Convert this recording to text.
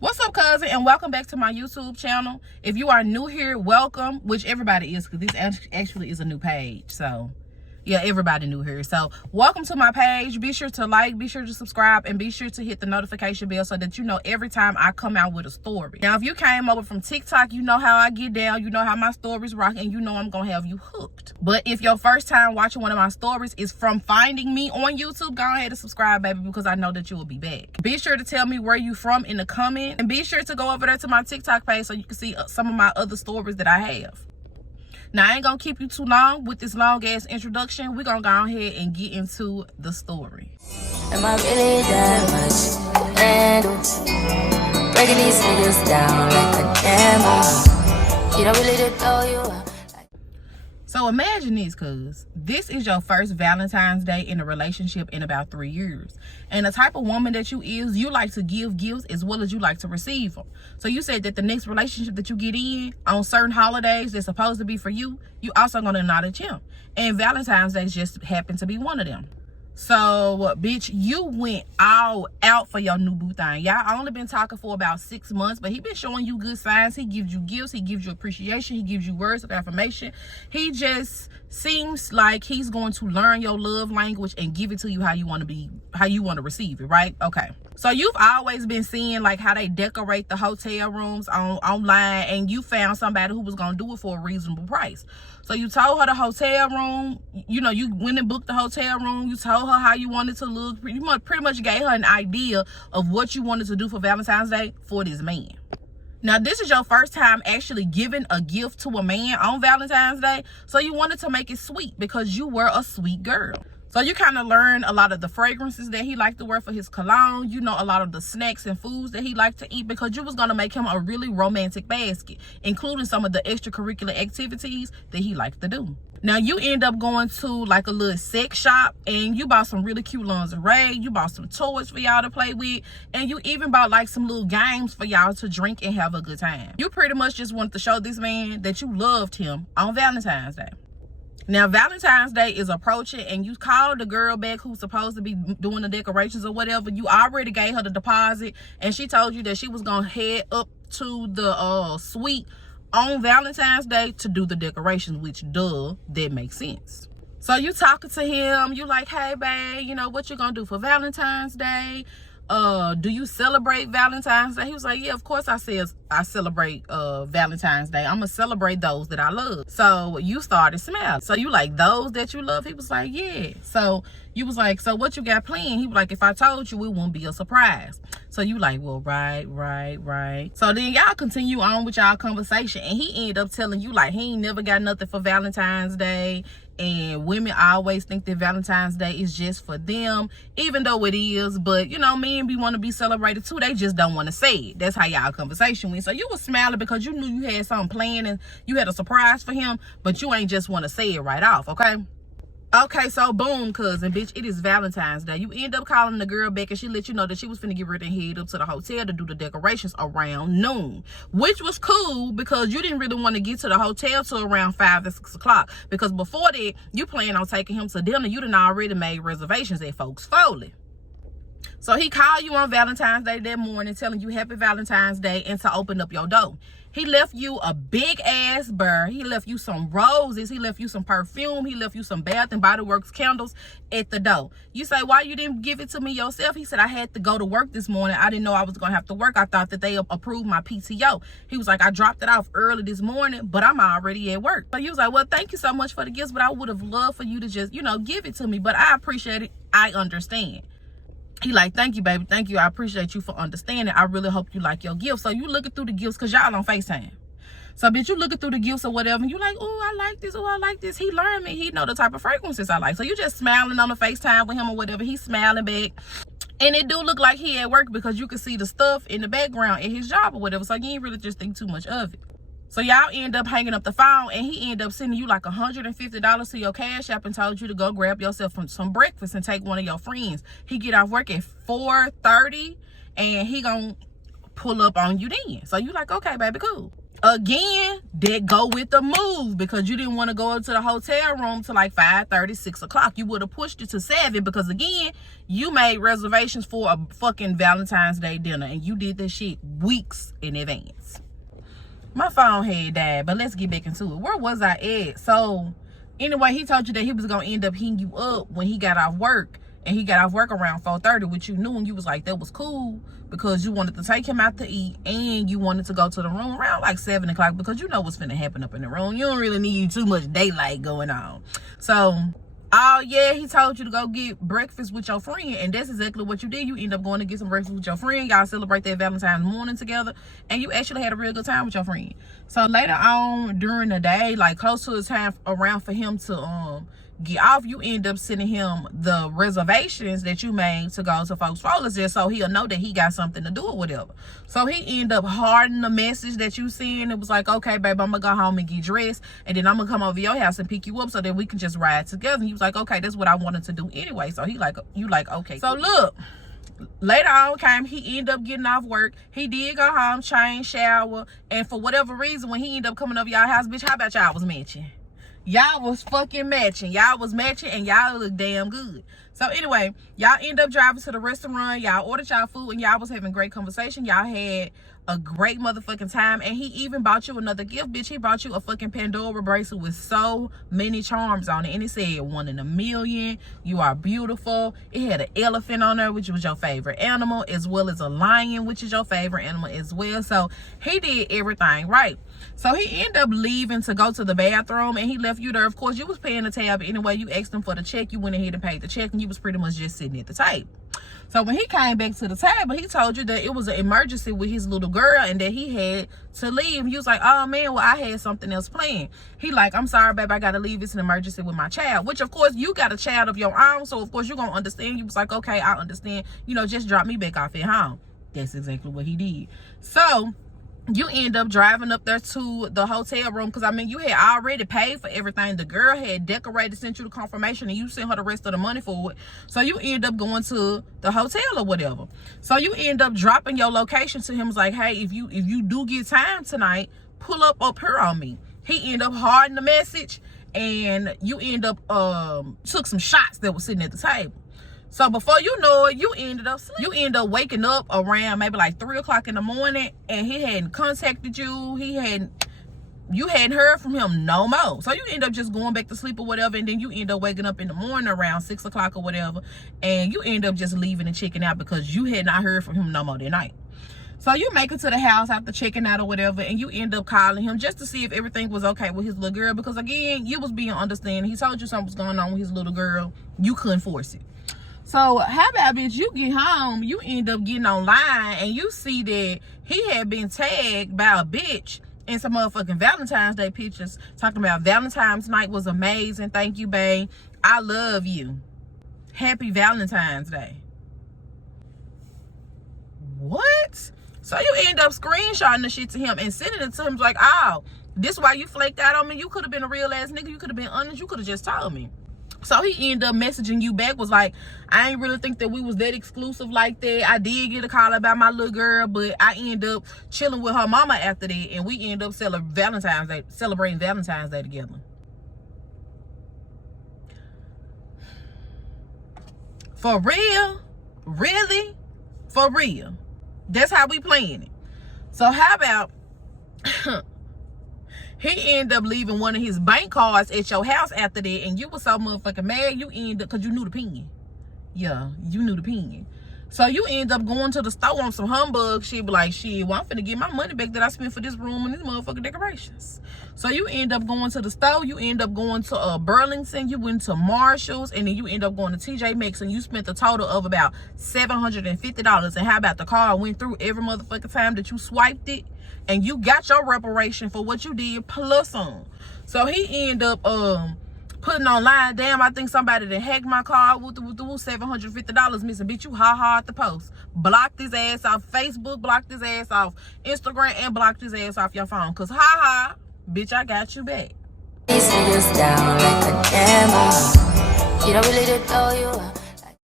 What's up, cousin, and welcome back to my YouTube channel. If you are new here, welcome, which everybody is, because this actually is a new page. So yeah, everybody new here. So welcome to my page. Be sure to like, be sure to subscribe, and be sure to hit the notification bell so that you know every time I come out with a story. Now, if you came over from TikTok, you know how I get down, you know how my stories rock, and you know I'm gonna have you hooked. But if your first time watching one of my stories is from finding me on YouTube, go ahead and subscribe, baby, because I know that you will be back. Be sure to tell me where you from in the comment, and be sure to go over there to my TikTok page so you can see some of my other stories that I have. Now, I ain't gonna keep you too long with this long ass introduction. We're gonna go ahead and get into the story. Am I really that much? And breaking these niggas down like a camel. You don't really know you are. So imagine this, cuz this is your first Valentine's Day in a relationship in about 3 years. And the type of woman that you is, you like to give gifts as well as you like to receive them. So you said that the next relationship that you get in on certain holidays that's supposed to be for you, you also gonna acknowledge him. And Valentine's Day just happened to be one of them. So, bitch, you went all out for your new boo thing. Y'all only been talking for about 6 months, but he been showing you good signs. He gives you gifts. He gives you appreciation. He gives you words of affirmation. He just seems like he's going to learn your love language and give it to you how you want to receive it, right? Okay. So you've always been seeing like how they decorate the hotel rooms online, and you found somebody who was going to do it for a reasonable price. So you told her the hotel room, you know, you went and booked the hotel room. You told her how you wanted to look. You pretty much gave her an idea of what you wanted to do for Valentine's Day for this man. Now, this is your first time actually giving a gift to a man on Valentine's Day. So you wanted to make it sweet because you were a sweet girl. So you kind of learned a lot of the fragrances that he liked to wear for his cologne. You know, a lot of the snacks and foods that he liked to eat, because you was going to make him a really romantic basket, including some of the extracurricular activities that he liked to do. Now, you end up going to like a little sex shop, and you bought some really cute lingerie. You bought some toys for y'all to play with, and you even bought like some little games for y'all to drink and have a good time. You pretty much just wanted to show this man that you loved him on Valentine's Day. Now, Valentine's Day is approaching, and you called the girl back who's supposed to be doing the decorations or whatever. You already gave her the deposit, and she told you that she was going to head up to the suite on Valentine's Day to do the decorations, which, duh, that makes sense. So you talking to him. You like, hey, babe, you know, what you going to do for Valentine's Day? Do you celebrate Valentine's Day? He was like, yeah, of course I celebrate Valentine's Day. I'm gonna celebrate those that I love. So you started smiling. So you like those that you love? He was like, yeah. So you was like, so what you got planned? He was like, if I told you, it wouldn't be a surprise. So you like, well, right. So then y'all continue on with y'all conversation, and he ended up telling you like he ain't never got nothing for Valentine's Day, and women always think that Valentine's Day is just for them, even though it is. But you know, men want to be celebrated too. They just don't want to say it. That's how y'all conversation went. So you was smiling because you knew you had something planned and you had a surprise for him, but you ain't just want to say it right off, okay? Okay, so boom, cousin, bitch, it is Valentine's Day. You end up calling the girl back, and she let you know that she was finna get ready and head up to the hotel to do the decorations around noon, which was cool because you didn't really want to get to the hotel till around 5 or 6 o'clock, because before that, you plan on taking him to dinner. You done already made reservations at Folks Foley. So he called you on Valentine's Day that morning, telling you happy Valentine's Day and to open up your door. He left you a big ass burr. He left you some roses. He left you some perfume. He left you some Bath and Body Works candles at the door. You say, why you didn't give it to me yourself? He said, I had to go to work this morning. I didn't know I was going to have to work. I thought that they approved my PTO. He was like, I dropped it off early this morning, but I'm already at work. So he was like, well, thank you so much for the gifts, but I would have loved for you to just, you know, give it to me. But I appreciate it. I understand. He like, thank you, baby. Thank you. I appreciate you for understanding. I really hope you like your gifts. So you looking through the gifts, because y'all on FaceTime. So, bitch, you looking through the gifts or whatever, and you like, oh, I like this. Oh, I like this. He learned me. He know the type of fragrances I like. So you just smiling on the FaceTime with him or whatever. He's smiling back. And it do look like he at work, because you can see the stuff in the background at his job or whatever. So you ain't really just think too much of it. So y'all end up hanging up the phone, and he end up sending you like $150 to your Cash App and told you to go grab yourself some breakfast and take one of your friends. He get off work at 4:30, and he gonna pull up on you then. So you like, okay, baby, cool. Again, that go with the move, because you didn't want to go into the hotel room till like 5:30, 6 o'clock. You would have pushed it to 7, because again, you made reservations for a fucking Valentine's Day dinner, and you did this shit weeks in advance. My phone had died, but let's get back into it. Where was I at? So anyway, he told you that he was gonna end up hitting you up when he got off work, and he got off work around 4:30, which you knew, and you was like, that was cool, because you wanted to take him out to eat, and you wanted to go to the room around like 7 o'clock, because you know what's finna happen up in the room. You don't really need too much daylight going on. So, oh yeah, he told you to go get breakfast with your friend, and that's exactly what you did. You end up going to get some breakfast with your friend. Y'all celebrate that Valentine's morning together, and you actually had a real good time with your friend. So later on during the day, like close to the time around for him to get off, you end up sending him the reservations that you made to go to folks' Rollers there, so he'll know that he got something to do or whatever. So he end up hardening the message that you sent. It was like, okay, babe, I'm gonna go home and get dressed, and then I'm gonna come over your house and pick you up so that we can just ride together. And he was like, okay, that's what I wanted to do anyway. So you like, okay. So look, later on came, he ended up getting off work. He did go home, change, shower, and for whatever reason, when he ended up coming over y'all house, bitch, how about y'all was matching? Y'all was fucking matching. Y'all was matching, and y'all look damn good. So anyway, y'all end up driving to the restaurant. Y'all ordered y'all food, and y'all was having great conversation. Y'all had a great motherfucking time, and he even bought you another gift, bitch. He brought you a fucking Pandora bracelet with so many charms on it, and it said 1 in a million, you are beautiful. It had an elephant on there, which was your favorite animal, as well as a lion, which is your favorite animal as well. So he did everything right. So he ended up leaving to go to the bathroom, and he left you there. Of course, you was paying the tab anyway. You asked him for the check. You went ahead and paid the check, and you was pretty much just sitting at the table. So when he came back to the table, he told you that it was an emergency with his little girl and that he had to leave. You was like, oh man, well, I had something else planned. He like, I'm sorry, babe, I gotta leave. It's an emergency with my child. Which of course you got a child of your own, so of course you're gonna understand. You was like, okay, I understand. You know, just drop me back off at home. That's exactly what he did. So you end up driving up there to the hotel room, because I mean, you had already paid for everything. The girl had decorated, sent you the confirmation, and you sent her the rest of the money for it. So you end up going to the hotel or whatever. So you end up dropping your location to him. It's like, hey, if you do get time tonight, pull up here on me. He end up hardening the message, and you end up took some shots that were sitting at the table. So before you know it, you end up waking up around maybe like 3 o'clock in the morning, and he hadn't contacted you. You hadn't heard from him no more. So you end up just going back to sleep or whatever, and then you end up waking up in the morning around 6 o'clock or whatever, and you end up just leaving and checking out because you had not heard from him no more that night. So you make it to the house after checking out or whatever, and you end up calling him just to see if everything was okay with his little girl, because again, you was being understanding. He told you something was going on with his little girl. You couldn't force it. So how about, bitch, you get home, you end up getting online, and you see that he had been tagged by a bitch in some motherfucking Valentine's Day pictures, talking about Valentine's night was amazing. Thank you, babe. I love you. Happy Valentine's Day. What? So you end up screenshotting the shit to him and sending it to him like, oh, this why you flaked out on me? You could have been a real ass nigga. You could have been honest. You could have just told me. So he ended up messaging you back, was like, I ain't really think that we was that exclusive like that. I did get a call about my little girl, but I ended up chilling with her mama after that, and we ended up celebrating Valentine's Day together. For real? Really? For real? That's how we playing it. So how about he ended up leaving one of his bank cards at your house after that, and you were so motherfucking mad, you ended up, because you knew the pin. Yeah, you knew the pin. So you end up going to the store on some humbug shit, be like, shit, well, I'm finna get my money back that I spent for this room and these motherfucking decorations. So you end up going to the store, you end up going to Burlington, you went to Marshall's, and then you end up going to TJ Maxx, and you spent a total of about $750. And how about the card went through every motherfucking time that you swiped it, and you got your reparation for what you did plus on. So he ended up putting online, damn, I think somebody that hacked my card with $750 missing. Bitch, you hard to post. Blocked his ass off Facebook, blocked his ass off Instagram, and blocked his ass off your phone. Cause bitch, I got you back. These niggas down like a camera. You don't really know you are.